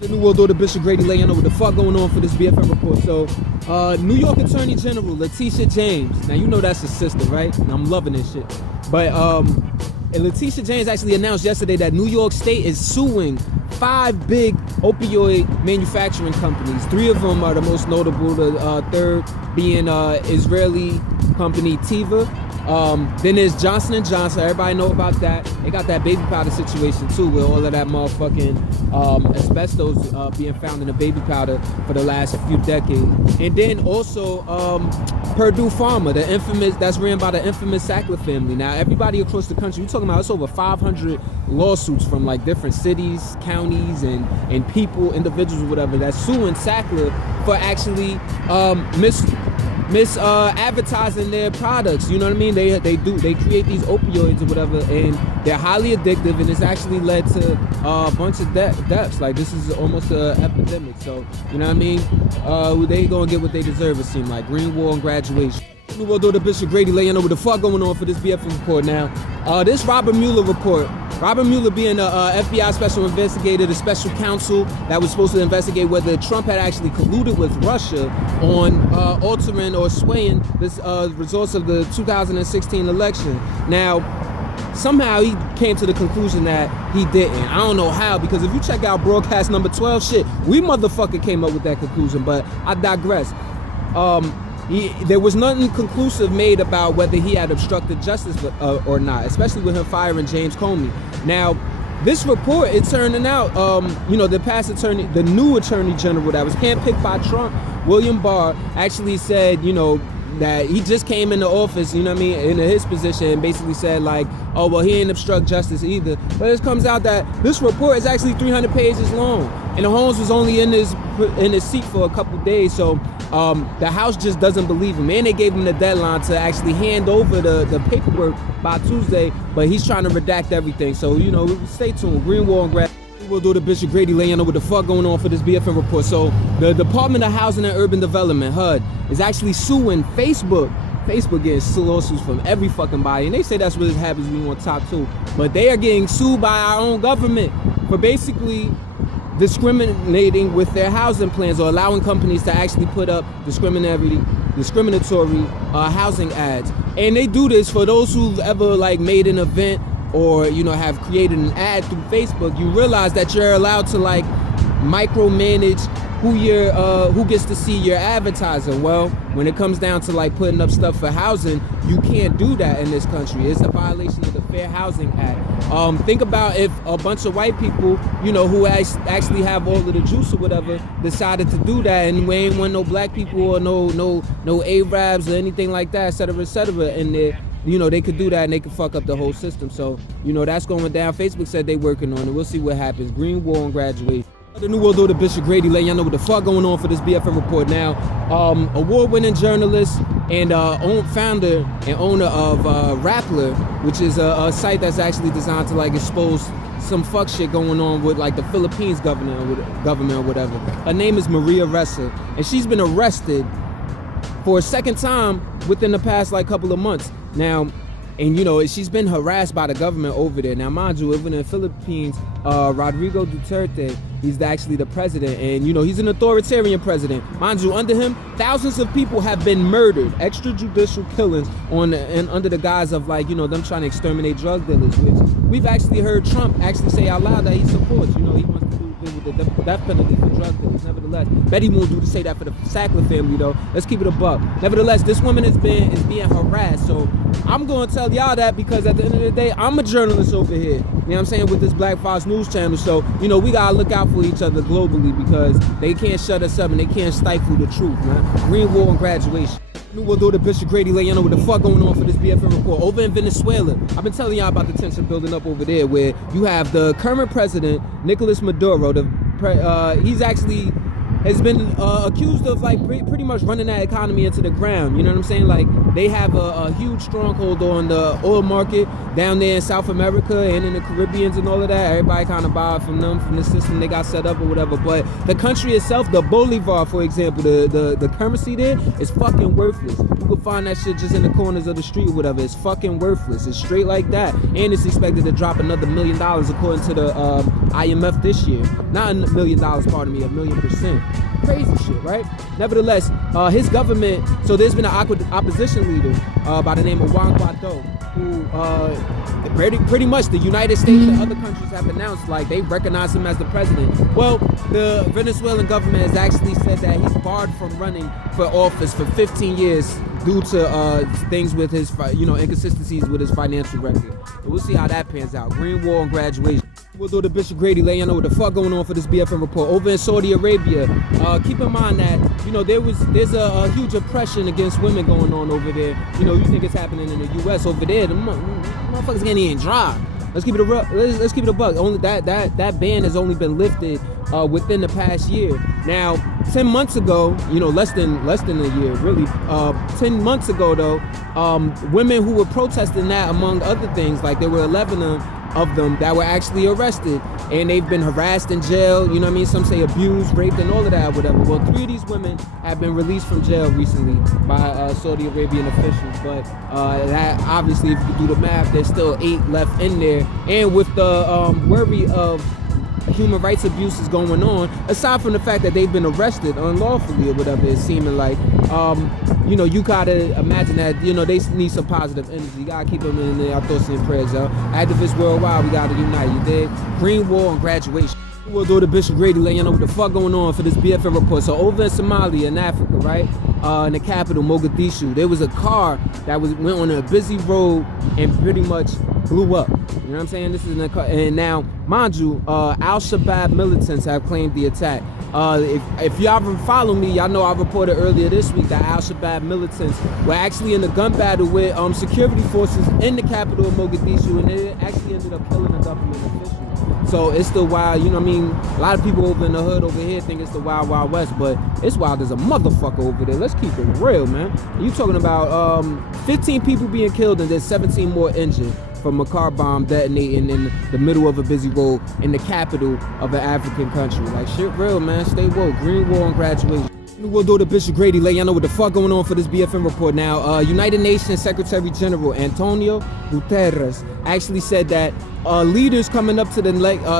The New World Order, Bishop Grady laying over the fuck going on for this BFN report. So, New York Attorney General Letitia James. Now you know that's his sister, right? And I'm loving this shit. But and Letitia James actually announced yesterday that New York State is suing 5 big opioid manufacturing companies. 3 of them are the most notable. The third being Israeli company Teva. Then there's Johnson & Johnson. Everybody know about that. They got that baby powder situation too, with all of that motherfucking asbestos being found in the baby powder for the last few decades. And then also Purdue Pharma, the infamous, that's ran by the infamous Sackler family. Now everybody across the country, we're talking about, it's over 500 lawsuits from like different cities, counties, and people, individuals, whatever, that's suing Sackler for actually advertising their products. You know what I mean? They create these opioids or whatever, and they're highly addictive, and it's actually led to a bunch of deaths. Like, this is almost an epidemic. So, you know what I mean? They gonna get what they deserve, it seems like. Green Wall and graduation. New World Order, Bishop Grady laying over the fuck going on for this BFN report now. This Robert Mueller report. Robert Mueller being the FBI special investigator, the special counsel that was supposed to investigate whether Trump had actually colluded with Russia on altering or swaying this results of the 2016 election. Now, somehow he came to the conclusion that he didn't. I don't know how, because if you check out broadcast number 12, shit, we motherfucker came up with that conclusion, but I digress. There was nothing conclusive made about whether he had obstructed justice or not, especially with him firing James Comey. Now, this report, it's turning out, the new attorney general that was handpicked by Trump, William Barr, actually said, that he just came into office, you know what I mean, into his position, and basically said like, oh, well, he ain't obstruct justice either. But it comes out that this report is actually 300 pages long, and Holmes was only in his seat for a couple days, so the House just doesn't believe him, and they gave him the deadline to actually hand over the paperwork by Tuesday, but he's trying to redact everything. So, stay tuned. Green Wall and Grad. We'll do the Bishop Grady laying over the fuck going on for this BFN report. So the Department of Housing and Urban Development, HUD, is actually suing Facebook. Facebook getting lawsuits from every fucking body, and they say that's what happens when you want to talk to. But they are getting sued by our own government for basically discriminating with their housing plans, or allowing companies to actually put up discriminatory housing ads. And they do this for those who've ever like made an event or have created an ad through Facebook. You realize that you're allowed to like micromanage who gets to see your advertising. Well, when it comes down to like putting up stuff for housing, you can't do that in this country. It's a violation of the Fair Housing Act. Think about if a bunch of white people, who actually have all of the juice or whatever, decided to do that, and we ain't want no black people or no Arabs or anything like that, et cetera, and they could do that and they could fuck up the whole system. So, that's going down. Facebook said they working on it. We'll see what happens. Green Wall and graduation. The New World Order, Bishop Grady laying, y'all know what the fuck going on for this BFN report now. Award-winning journalist and founder and owner of Rappler, which is a site that's actually designed to like expose some fuck shit going on with like the Philippines government or whatever. Her name is Maria Ressa, and she's been arrested for a second time within the past like couple of months. Now, and she's been harassed by the government over there. Now, mind you, even in the Philippines, Rodrigo Duterte, he's actually the president, and he's an authoritarian president. Mind you, under him, thousands of people have been murdered, extrajudicial killings under the guise of like, them trying to exterminate drug dealers, which we've actually heard Trump actually say out loud that he supports. He wants to do with the death penalty for drug dealers. Nevertheless, Betty won't do to say that for the Sackler family though. Let's keep it a buck. Nevertheless, this woman is being harassed. So I'm going to tell y'all that because at the end of the day, I'm a journalist over here. You know what I'm saying, with this Black Fox News channel. So, we got to look out for each other globally, because they can't shut us up and they can't stifle the truth, man. Green Wall and graduation. New World Order, Bishop Grady laying over the fuck going on for this BFN report. Over in Venezuela, I've been telling y'all about the tension building up over there, where you have the current president, Nicolas Maduro. He's actually has been accused of like pretty much running that economy into the ground. You know what I'm saying? Like, they have a huge stronghold on the oil market down there in South America and in the Caribbean and all of that. Everybody kind of buy from them, from the system they got set up or whatever. But the country itself, the Bolivar, for example, the currency there is fucking worthless. You can find that shit just in the corners of the street or whatever. It's fucking worthless. It's straight like that. And it's expected to drop another $1 million according to the IMF this year. Not $1 million, pardon me, 1,000,000%. Crazy shit, right? Nevertheless, his government, so there's been an opposition leader by the name of Juan Guaido, who pretty much the United States and other countries have announced like they recognize him as the president. Well, the Venezuelan government has actually said that he's barred from running for office for 15 years due to things with his, inconsistencies with his financial record. But we'll see how that pans out. Green Wall and graduation. We'll do the Bishop Grady, letting you know what the fuck going on for this BFN report over in Saudi Arabia. Keep in mind that there's a huge oppression against women going on over there. You think it's happening in the U.S. over there? The motherfuckers getting in dry. Let's keep it a buck. Only that ban has only been lifted within the past year. Now, 10 months ago, less than a year, really. 10 months ago, though, women who were protesting that, among other things, like there were 11 of them that were actually arrested, and they've been harassed in jail, some say abused, raped, and all of that, whatever. Well, 3 of these women have been released from jail recently by Saudi Arabian officials, but that obviously, if you do the math, there's still 8 left in there, and with the worry of human rights abuses going on, aside from the fact that they've been arrested unlawfully or whatever, it's seeming like, you gotta imagine that, they need some positive energy. You gotta keep them in their thoughts and prayers, yo. Activists worldwide, we gotta unite, you dig? Green Wall and graduation. We'll do the Bishop Grady, letting you know what the fuck going on for this BFN report. So over in Somalia, in Africa, right, in the capital, Mogadishu, there was a car that went on a busy road and pretty much blew up. You know what I'm saying? This is in the car, and now, mind you, Al-Shabaab militants have claimed the attack. If y'all been following me, y'all know I reported earlier this week that Al-Shabaab militants were actually in a gun battle with security forces in the capital of Mogadishu, and it actually ended up killing a government official. So it's the wild, a lot of people over in the hood over here think it's the wild, wild west, but it's wild as a motherfucker over there. Let's keep it real, man. You talking about 15 people being killed and there's 17 more injured from a car bomb detonating in the middle of a busy road in the capital of an African country. Like, shit real, man. Stay woke. Green Wall and graduation. We'll do the Bishop Grady, let y'all know what the fuck going on for this BFN report. Now, United Nations Secretary General Antonio Guterres actually said that leaders coming up to the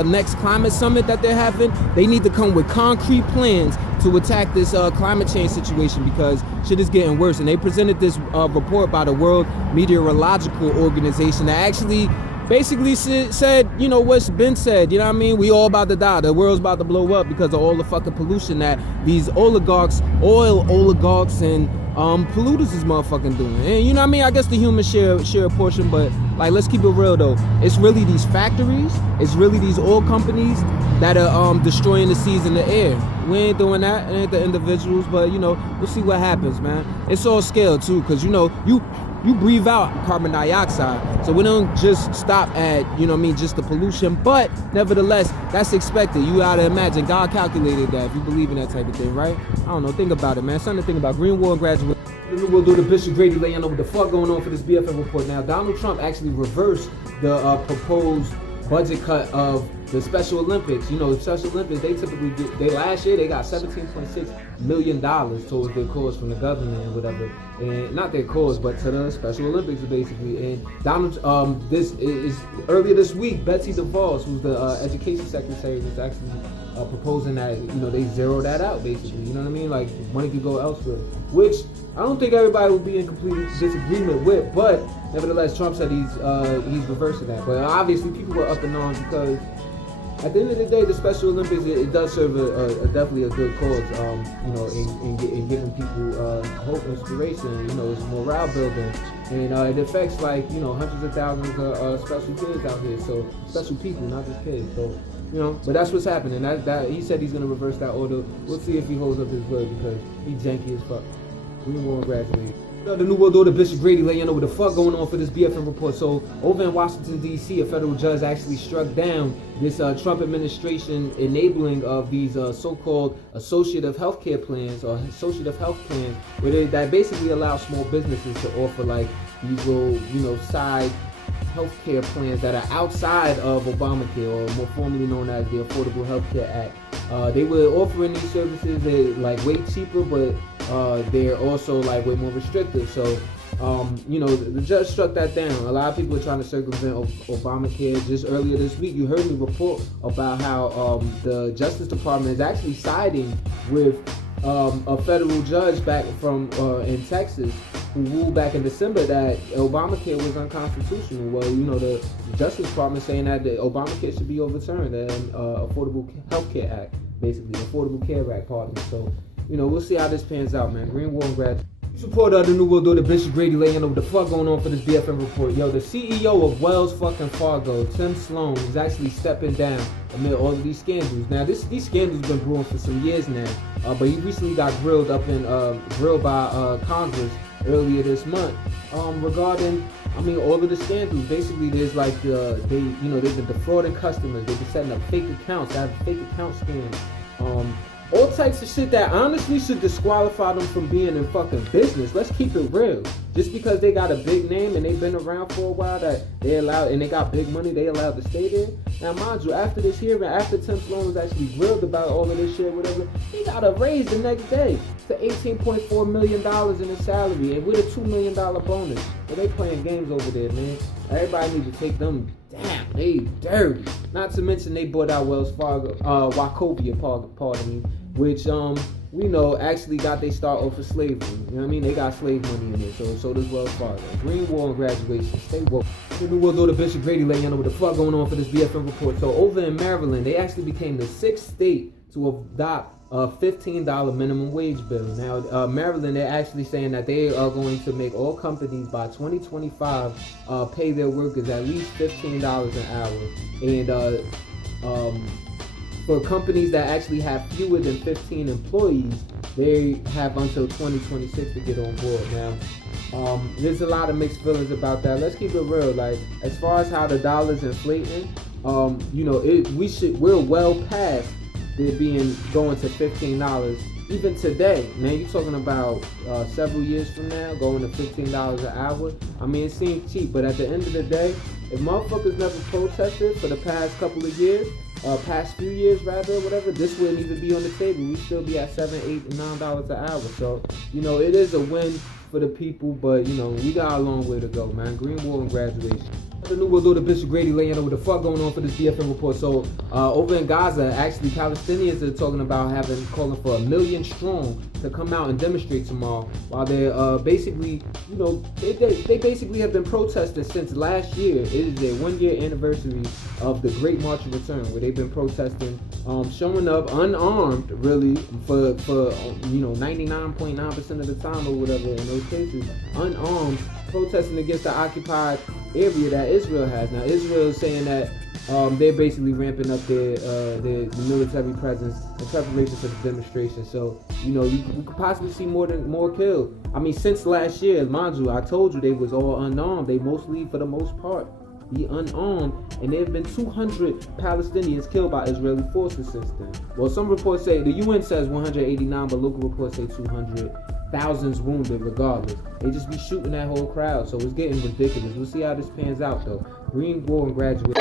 next climate summit that they're having, they need to come with concrete plans to attack this climate change situation because shit is getting worse. And they presented this report by the World Meteorological Organization that actually basically said, what's been said, we all about to die. The world's about to blow up because of all the fucking pollution that these oil oligarchs and polluters is motherfucking doing. And I guess the humans share a portion, but like, let's keep it real though. It's really these factories, it's really these oil companies that are destroying the seas and the air. We ain't doing that, it ain't the individuals, but we'll see what happens, man. It's all scale too, because you breathe out carbon dioxide. So we don't just stop at, just the pollution, but nevertheless, that's expected. You gotta imagine, God calculated that if you believe in that type of thing, right? I don't know, think about it, man. Something to think about. Green Wall and graduate. We'll do the Bishop Grady, let you know what the fuck going on for this BFN report. Now, Donald Trump actually reversed the proposed budget cut of the Special Olympics. The Special Olympics, they typically last year they got $17.6 million towards their cause from the government and whatever. And not their cause, but to the Special Olympics basically. And Donald, this is earlier this week, Betsy DeVos, who's the education secretary, was actually proposing that, they zero that out basically. You know what I mean? Like, money could go elsewhere, which I don't think everybody would be in complete disagreement with, but nevertheless, Trump said he's reversing that. But obviously, people were up and on because at the end of the day, the Special Olympics, it does serve definitely a good cause, in giving people hope, inspiration. It's morale building, and it affects hundreds of thousands of special kids out here. So special people, not just kids. So but that's what's happening. That he said he's gonna reverse that order. We'll see if he holds up his word because he's janky as fuck. We won't graduate. The New World Order, Bishop Grady, letting you know what the fuck going on for this BFN report. So over in Washington D.C., a federal judge actually struck down this Trump administration enabling of these so-called associative healthcare plans or associative health plans, where that basically allow small businesses to offer like these little, side healthcare plans that are outside of Obamacare, or more formally known as the Affordable Healthcare Act. They were offering these services. They're like way cheaper, but they're also like way more restrictive. So, the judge struck that down. A lot of people are trying to circumvent Obamacare. Just earlier this week, you heard me report about how the Justice Department is actually siding with a federal judge back from in Texas who ruled back in December that Obamacare was unconstitutional. Well, the Justice Department saying that the Obamacare should be overturned and Affordable Healthcare Act, basically, Affordable Care Act, pardon me. So, we'll see how this pans out, man. Green War and grad. Support of the New World Order, Bishop Grady, laying over the fuck going on for this BFN report. Yo, the CEO of Wells fucking Fargo, Tim Sloan, is actually stepping down amid all of these scandals. Now, these scandals been brewing for some years now, but he recently got grilled by Congress earlier this month regarding, all of the scandals. Basically, there's like they've been defrauding customers. They've been setting up fake accounts. They have fake account scams. All types of shit that honestly should disqualify them from being in fucking business. Let's keep it real. Just because they got a big name and they've been around for a while, that they allowed, and they got big money, they allowed to stay there. Now, mind you, after this hearing, after Tim Sloan was actually grilled about all of this shit, whatever, he got a raise the next day to $18.4 million in his salary, and with a $2 million bonus. Well, they playing games over there, man. Everybody needs to take them down. They dirty. Not to mention they bought out Wells Fargo, Wachovia, pardon me, which we know actually got their start off of slavery. You know what I mean? They got slave money in it. So does Wells Fargo. Green War and graduation. Stay woke. The New World Order, Bishop Grady, letting you know what the fuck going on for this BFN report. So over in Maryland, they actually became the 6th state to adopt a $15 minimum wage bill. Now, Maryland, they're actually saying that they are going to make all companies by 2025 pay their workers at least $15 an hour. And for companies that actually have fewer than 15 employees, they have until 2026 to get on board. Now, there's a lot of mixed feelings about that. Let's keep it real. Like, as far as how the dollar's inflating, we're well past it going to $15 even today. Man, you're talking about several years from now going to $15 an hour. It seems cheap, but at the end of the day, if motherfuckers never protested for the past couple of years, past few years rather, whatever, this wouldn't even be on the table. We'd still be at $7, $8, $9 an hour. So, it is a win for the people, but we got a long way to go, man. Green War and graduation. The New World Order, Bishop Grady, laying over the fuck going on for this BFN report. So over in Gaza, actually Palestinians are talking about calling for 1 million strong to come out and demonstrate tomorrow, while they're basically, they basically have been protesting since last year. It is their 1-year anniversary of the Great March of Return, where they've been protesting, showing up unarmed, really, for 99.9% of the time or whatever in those cases, unarmed, protesting against the occupied area that Israel has. Now, Israel is saying that they're basically ramping up their military presence in preparation for the demonstration. So, we could possibly see more killed. Since last year, mind you, I told you they was all unarmed. They mostly, for the most part, be unarmed, and there have been 200 Palestinians killed by Israeli forces since then. Well, some reports say, the UN says 189, but local reports say 200. Thousands wounded regardless. They just be shooting that whole crowd, so it's getting ridiculous. We'll see how this pans out though. Green War and graduate.